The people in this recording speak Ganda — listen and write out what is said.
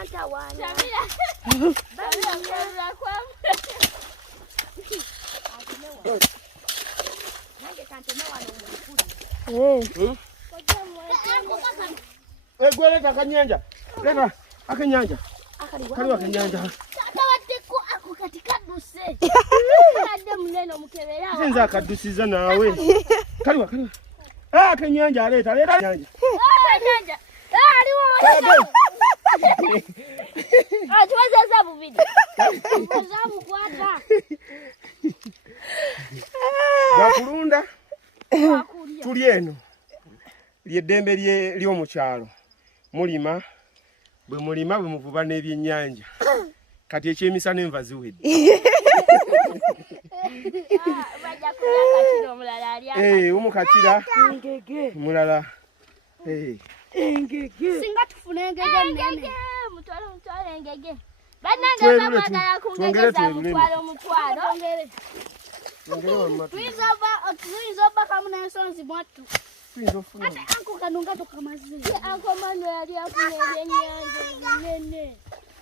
banta wana. Shamira. Bamira kwa. Nange kanteme wano mukuli. Gwe leta akanyanja. Leta akanyanja. Kaliwa akanyanja. Tata wateko ako katika duse. Kade muneno mukebera. Sinza akadusiza nawe. Kaliwa. Akanyanja leta nyanja. Akanyanja. Aliwo. Tuweze zabu video. Zabu kwapa. Bakulunda. Tuli eno. Ly'eddembe ly'omu kyalo. Mulima bwe mulima bwe muvuba n'ebyennyanja. Kati ekyemisana enva ziwedde. Bajja kulya katiro mulala alya. Omukatira. Ngege. Mulala. Engege. Singa tufuna engege nene. Mutwale engege. Bananga bamagala kungegeza mutwalo. Tuyinza obaka munensonzi mwattu. Ate anko kanunga tokamazire. Anko Manuel yali afuna ebyennyanja binene.